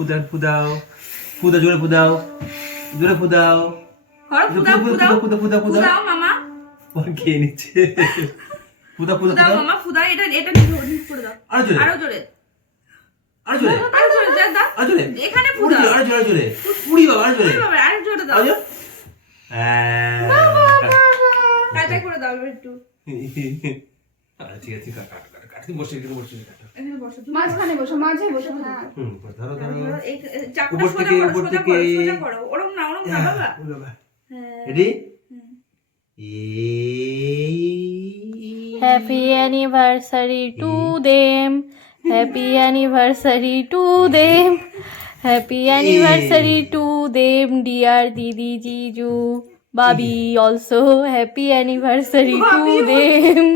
ফুদাও ফুদাও ফুদা জোরে ফুদাও জোরে ফুদাও ফুদাও মামা খেয়ে নিচ্ছে ফুদা ফুদা ফুদাও মামা ফুদা এটা নিচ করে দাও আরো জোরে আরো জোরে দাও আরো জোরে এখানে ফুদাও আরো জোরে পুরি বাবা আরো জোরে আরো জোরে দাও কাটা করে দাও একটু ঠিক আছে কাট বসে এখানে বসো মাঝখানে বসো মাঝে বসো হ্যাঁ ধরো এই চাকু উপর থেকে সোজা করো ওরম না বাবা ready Happy anniversary to them. Happy anniversary to them. Happy anniversary to them, dear Didi Jiju. Babi also happy anniversary to them.